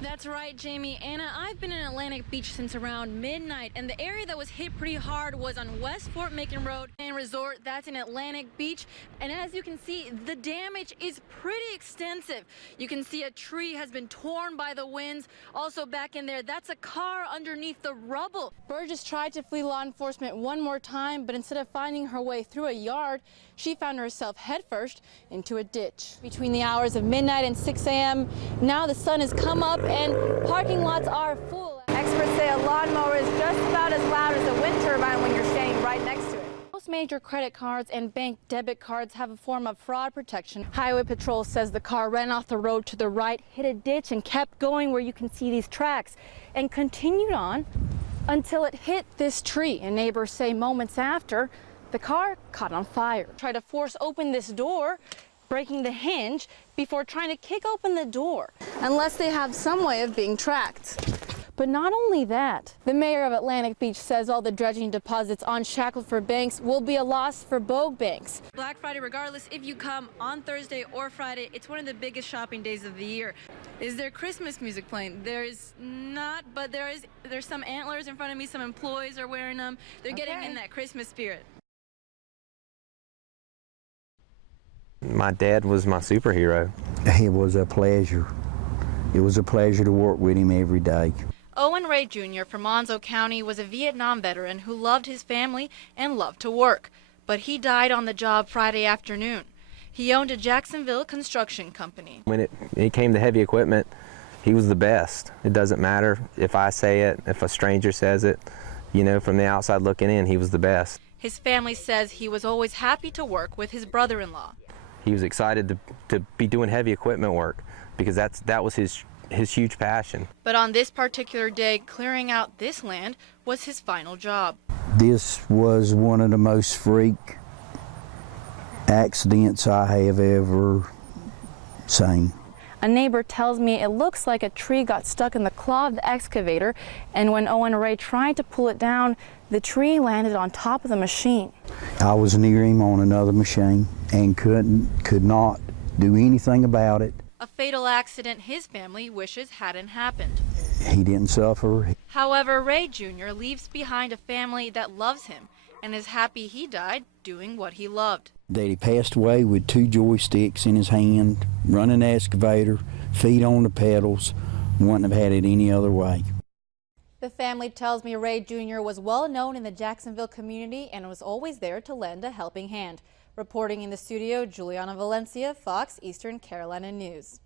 That's right, Jamie. Anna, I've been in Atlantic Beach since around midnight, and the area that was hit pretty hard was on West Fort Macon Road and Resort. That's in Atlantic Beach. And as you can see, the damage is pretty extensive. You can see a tree has been torn by the winds. Also back in there, that's a car underneath the rubble. Burgess tried to flee law enforcement one more time, but instead of finding her way through a yard, she found herself headfirst into a ditch. Between the hours of midnight and 6 a.m., now the sun has come up and parking lots are full. Experts say a lawnmower is just about as loud as a wind turbine when you're standing right next to it. Most major credit cards and bank debit cards have a form of fraud protection. Highway Patrol says the car ran off the road to the right, hit a ditch, and kept going where you can see these tracks, and continued on until it hit this tree. And neighbors say moments after, the car caught on fire. Tried to force open this door, breaking the hinge before trying to kick open the door, unless they have some way of being tracked. But not only that, the mayor of Atlantic Beach says all the dredging deposits on Shackleford banks will be a loss for Bogue banks. Black Friday, regardless if you come on Thursday or Friday, it's one of the biggest shopping days of the year. Is there Christmas music playing? There is not, but there's some antlers in front of me. Some employees are wearing them. They're getting in that Christmas spirit. My dad was my superhero. It was a pleasure. It was a pleasure to work with him every day. Owen Ray Jr. from Monzo County was a Vietnam veteran who loved his family and loved to work, but he died on the job Friday afternoon. He owned a Jacksonville construction company. When it came to heavy equipment, he was the best. It doesn't matter if I say it, if a stranger says it, you know, from the outside looking in, he was the best. His family says he was always happy to work with his brother-in-law. He was excited to be doing heavy equipment work because that was his huge passion. But on this particular day, clearing out this land was his final job. This was one of the most freak accidents I have ever seen. A neighbor tells me it looks like a tree got stuck in the claw of the excavator, and when Owen Ray tried to pull it down, the tree landed on top of the machine. I was near him on another machine and could not do anything about it. A fatal accident his family wishes hadn't happened. He didn't suffer. However, Ray Jr. leaves behind a family that loves him and is happy he died doing what he loved. Daddy passed away with 2 joysticks in his hand, running the excavator, feet on the pedals. Wouldn't have had it any other way. The family tells me Ray Jr. was well known in the Jacksonville community and was always there to lend a helping hand. Reporting in the studio, Juliana Valencia, Fox Eastern Carolina News.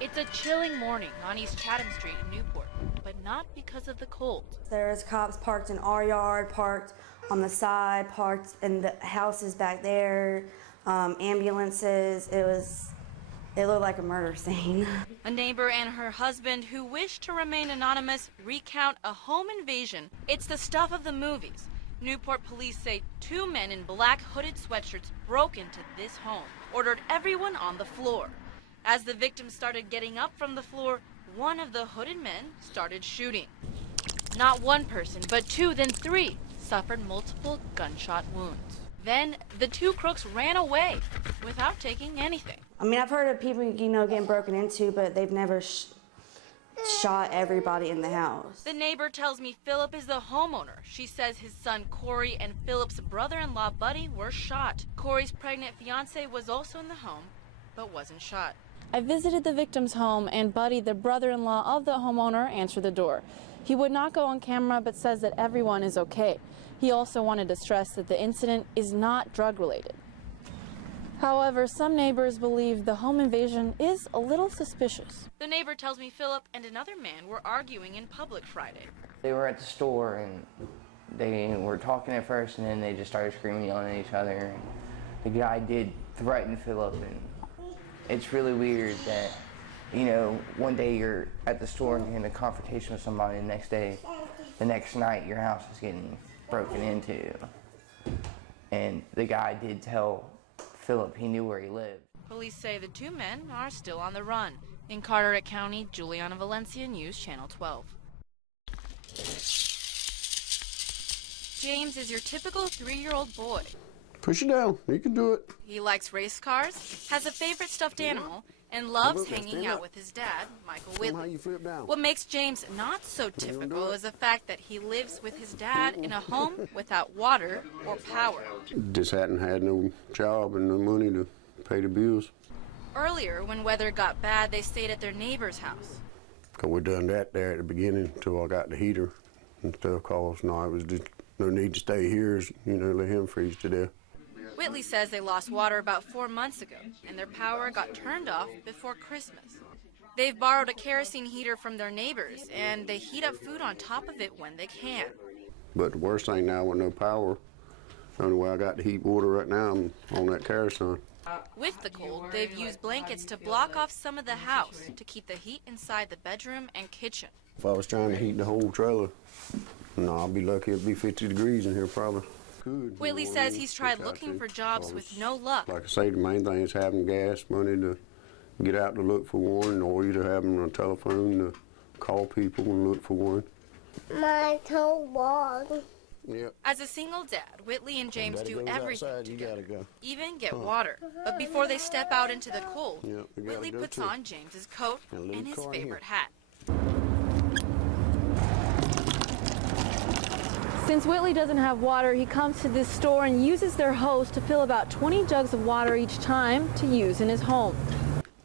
It's a chilling morning on East Chatham Street in Newport, but not because of the cold. There's cops parked in our yard, parked on the side, parked in the houses back there, ambulances. It looked like a murder scene. A neighbor and her husband, who wish to remain anonymous, recount a home invasion. It's the stuff of the movies. Newport police say 2 men in black hooded sweatshirts broke into this home, ordered everyone on the floor. As the victims started getting up from the floor, one of the hooded men started shooting. Not one person, but 2, then 3 suffered multiple gunshot wounds. Then the 2 crooks ran away without taking anything. I mean, I've heard of people, getting broken into, but they've never shot everybody in the house. The neighbor tells me Philip is the homeowner. She says his son Corey and Philip's brother-in-law Buddy were shot. Corey's pregnant fiance was also in the home, but wasn't shot. I visited the victim's home, and Buddy, the brother-in-law of the homeowner, answered the door. He would not go on camera, but says that everyone is okay. He also wanted to stress that the incident is not drug-related. However, some neighbors believe the home invasion is a little suspicious. The neighbor tells me Philip and another man were arguing in public Friday. They were at the store and they were talking at first, and then they just started screaming, yelling at each other. The guy did threaten Philip, and it's really weird that, one day you're at the store and you're in a confrontation with somebody, and the next night your house is getting broken into. And the guy did tell Philip he knew where he lived. Police say the 2 men are still on the run. In Carteret County, Juliana Valencia, News Channel 12. James is your typical 3-year-old boy. Push it down. You can do it. He likes race cars, has a favorite stuffed animal, and loves hanging out with his dad, Michael Whitley. What makes James not so typical is the fact that he lives with his dad in a home without water or power. Just hadn't had no job and no money to pay the bills. Earlier, when weather got bad, they stayed at their neighbor's house. Cause we done that there at the beginning until I got the heater and stuff. Cause no, it was just no need to stay here. Let him freeze to death. Whitley says they lost water about 4 months ago, and their power got turned off before Christmas. They've borrowed a kerosene heater from their neighbors, and they heat up food on top of it when they can. But the worst thing now with no power, the only way I got to heat water right now, I'm on that kerosene. With the cold, they've used blankets to block off some of the house to keep the heat inside the bedroom and kitchen. If I was trying to heat the whole trailer, no, I'd be lucky it'd be 50 degrees in here probably. Whitley says he's tried looking for jobs with no luck. Like I say, the main thing is having gas money to get out to look for one, or either having a telephone to call people and look for one. My toe was. Yep. As a single dad, Whitley and James do everything outside, together, even get water. But before they step out into the cold, Whitley puts on James's coat and his favorite hat. Since Whitley doesn't have water, he comes to this store and uses their hose to fill about 20 jugs of water each time to use in his home.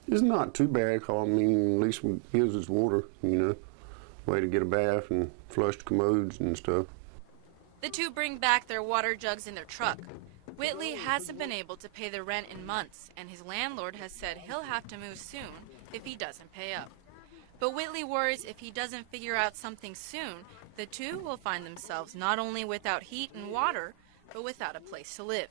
It's not too bad, cause at least it gives us water, way to get a bath and flush the commodes and stuff. The two bring back their water jugs in their truck. Whitley hasn't been able to pay the rent in months, and his landlord has said he'll have to move soon if he doesn't pay up. But Whitley worries if he doesn't figure out something soon, the two will find themselves not only without heat and water, but without a place to live.